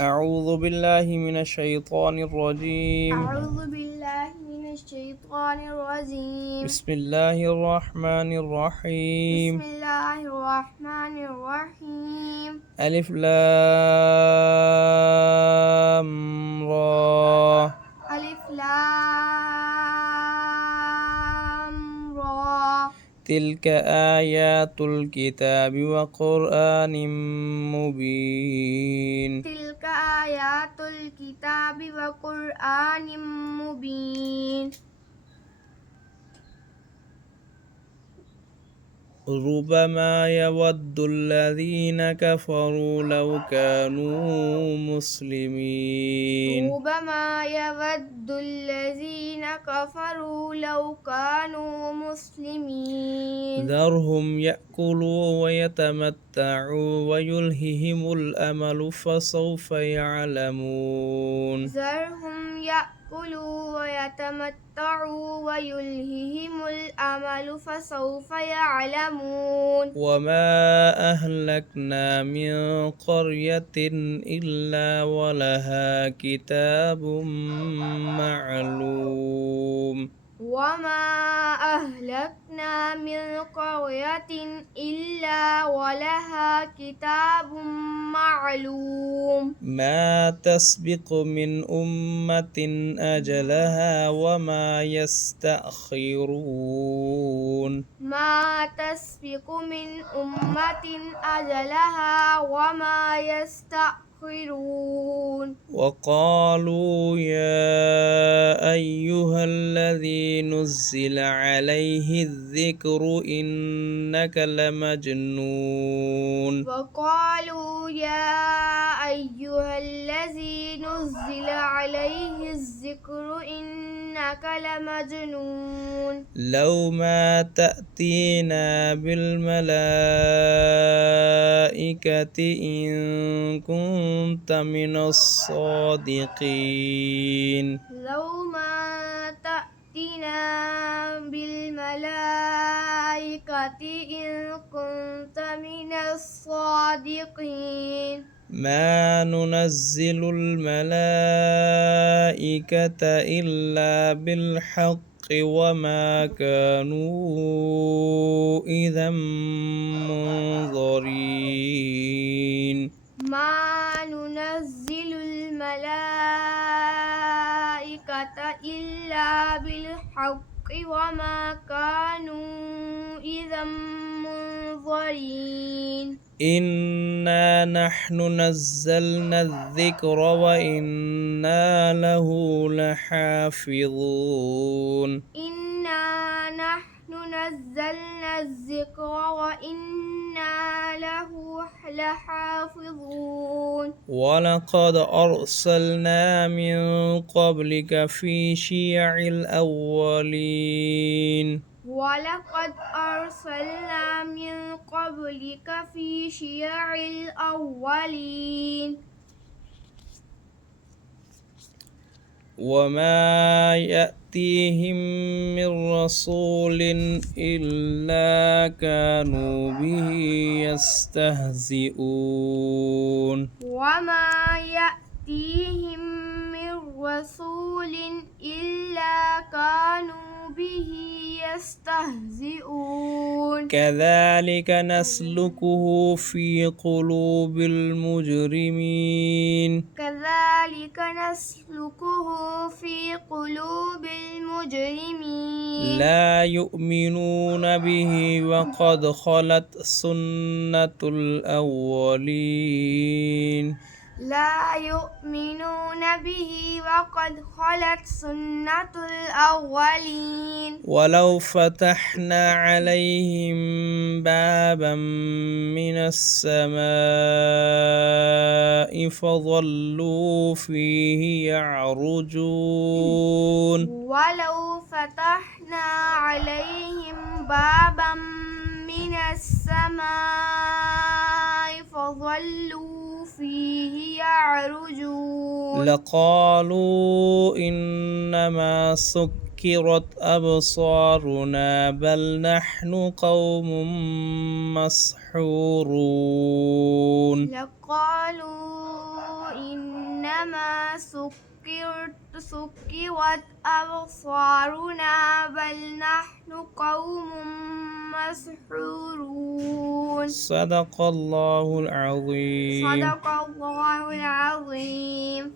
أعوذ بالله من الشيطان الرجيم. أعوذ بالله من الشيطان الرجيم. بسم الله الرحمن الرحيم. بسم الله الرحمن الرحيم. ألف لام را. ألف لام را. تلك آيات الكتاب وقرآن مبين. تلك آيات الكتاب وقرآن مبين. ربما يود الذين كفروا لو كانوا مسلمين. ربما يود الذين كفروا لو كانوا مسلمين. ذرهم يأكلوا ويتمتعوا ويلههم الأمل فسوف يعلمون. ذرهم يأكلوا ويتمتعوا ويلههم الأمل فسوف يعلمون. وما أهلكنا من قرية إلا ولها كتاب معلوم. وما أهلكنا من قرية إلا ولها كتاب معلوم. ما تسبق من أمة أجلها وما يستأخرون. ما تسبق من أمة أجلها وما يستأخرون. وقالوا يا أيها الذي نزل عليه الذكر إنك لمجنون. وقالوا يا أيها الذي نزل عليه الذكر إنك لمجنون. لو ما تأتينا بالملائكة إن كنت من الصادقين. لو ما تأتنا بالملائكة إن كنت من الصادقين. ما ننزل الملائكة إلا بالحق وما كانوا إذا منظرين. ما ننزل الملائكة إلا بالحق وما كانوا إذا منظرين. إنا نحن نزلنا الذكر وإنا له لحافظون. إنا نحن نزلنا الذكر وإنا له لحافظون. ولقد أرسلنا من قبلك في شيع الأولين. ولقد أرسلنا من قبلك في شيع الأولين. وما يأتيهم من رسول إلا كانوا به يستهزئون. وما يأتيهم من رسول إلا كانوا به يستهزئون. كذلك نسلكه في قلوب المجرمين. كذلك نسلكه في قلوب المجرمين. لا يؤمنون به وقد خلت سنة الأولين. لا يؤمنون به وقد خلت سنة الأولين. ولو فتحنا عليهم بابا من السماء فظلوا فيه يعرجون. ولو فتحنا عليهم بابا من السماء فظلوا فيه يعرجون. لقالوا إنما سكرت أبصارنا بل نحن قوم مسحورون. لقالوا إن كلما سكرت أبصارنا بل نحن قوم مسحورون. صدق الله العظيم. صدق الله العظيم.